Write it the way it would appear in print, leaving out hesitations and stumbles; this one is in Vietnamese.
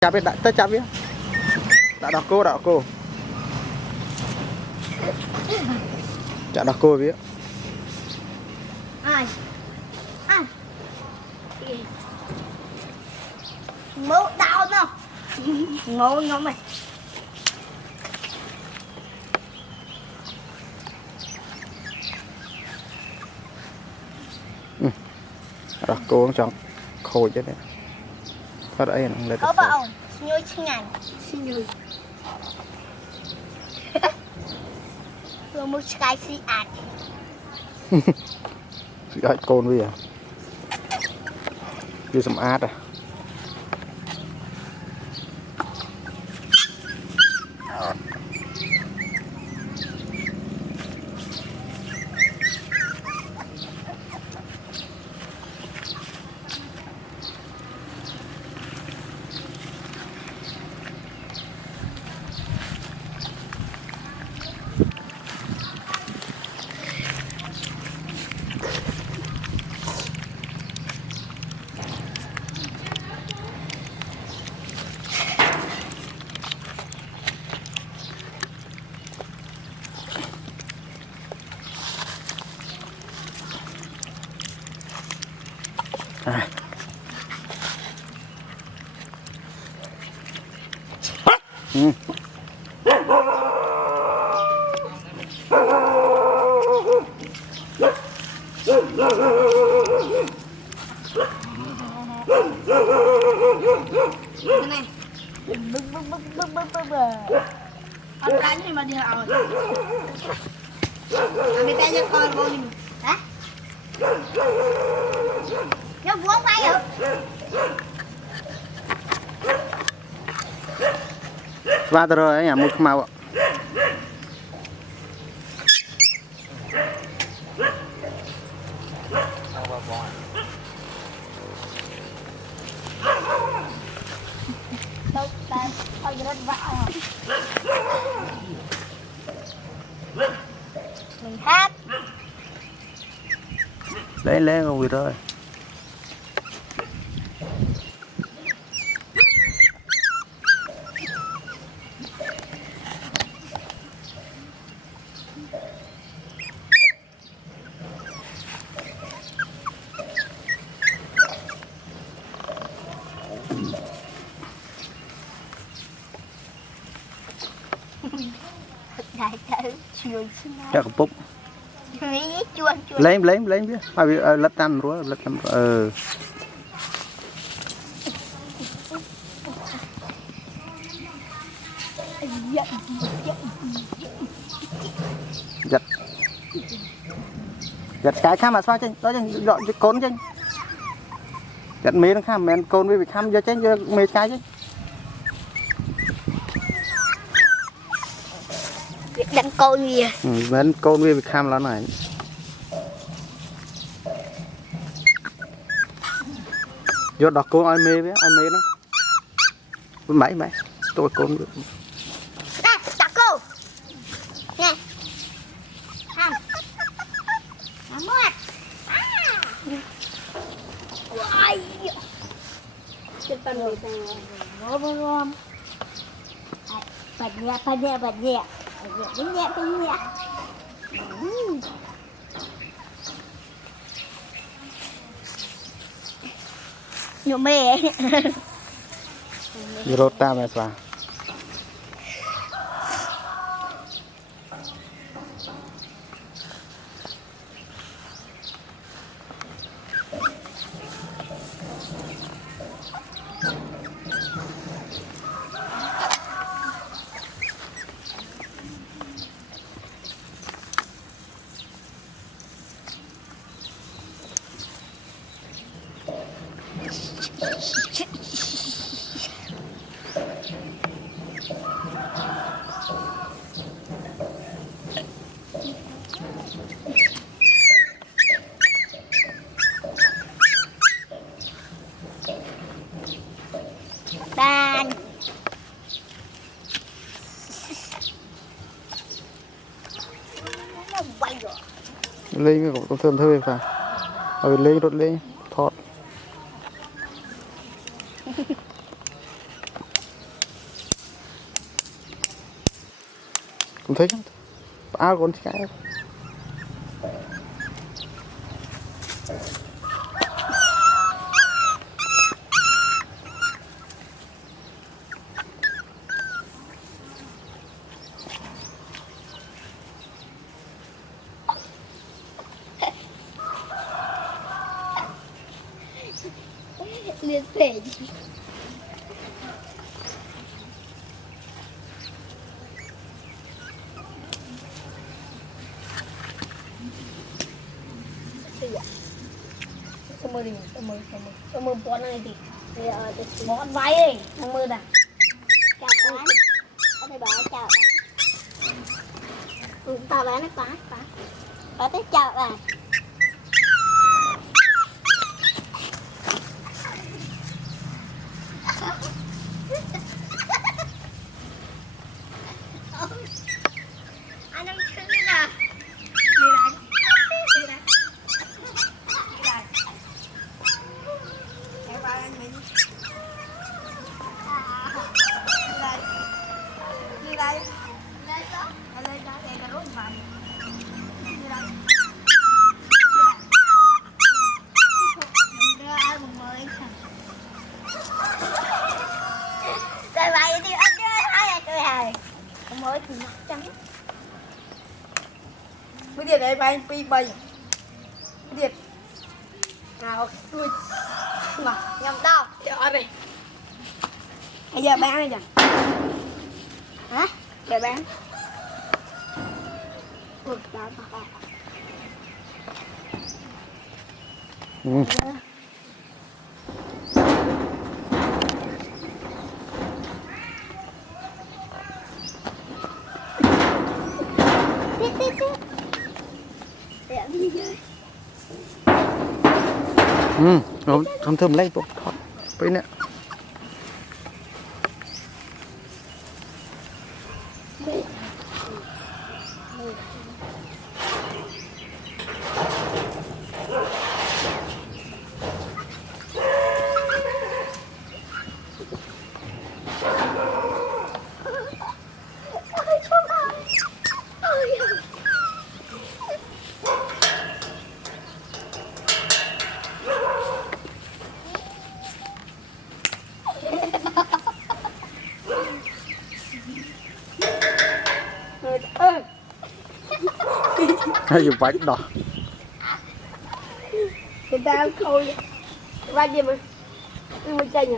chạp đi, tới chạp đi. Đã đọc cô. Chả đọc cô biết. Ai? Mũ đau không? Ngộ ngộ mày. Đọc cô không chọn khôi chứ đấy. Phát ấy nó lên. Có bảo nhôi chi ngàn. Xin nhôi. Rồi một cái xì ạt. Xì ạt côn với à? Vì xâm át à? À. Ừ. Này. Ăn rán thì mà đi học rồi. Người ta cho con vô đi. Hả? Nó vuông tay hả? Và rồi ấy nhà một màu ạ. Đâu ta thôi rất vạ rồi. Mình hát. Lấy không việc rồi. Đại tử chuồn xuống. Chắc là bốc. Chuồn. Lấy biết. Phải lật tăm rồi. Giật cái khám mà sao chứ, đó chứ gọi côn chứ. Giật mê nó khám, men côn với bị khám giờ chứ, giờ mê cái chứ. Đánh côn gì à? Men côn với bị khám là này. Giờ đọc côn ai mê nó. Mấy, tôi côn. Nè, đọc cô. Nè. Ham. Mát. Ôi. Chết con người ta. Gom. Bật nhẹ. Bật nhẹ. Nhiều mê ấy. Rốt ta mẹ xóa. Đàn. Nó quay rồi. Lên cái cục thơm thơm phải. Rồi lên đốt lên, thọt. Không thấy áo con cái liên thể Tao mơ bón này thì bón váy đi, thằng mơ nè. Chào bán, có thể bảo chào bán. Tao bán nó bán. Có tới chào bán. Anh đang chơi như nào? Đi lại. Đi lại. Đi lại. Em bảo anh mình. Đi lại. Đi lại. Lên đó. Lên đó để nó rút vào. Đi lại. Đưa ai một mới tại vậy thì anh đưa hai là tôi hề mới thì mặt trắng bây giờ để bạn pi bì bây giờ nào tôi mà nhầm tao chờ đi bây giờ bán đi nhỉ hả để bán bán Không thơm lấy bộ bên nè hay dùng bánh đỏ người ta không bao nhiêu mà chơi nhỉ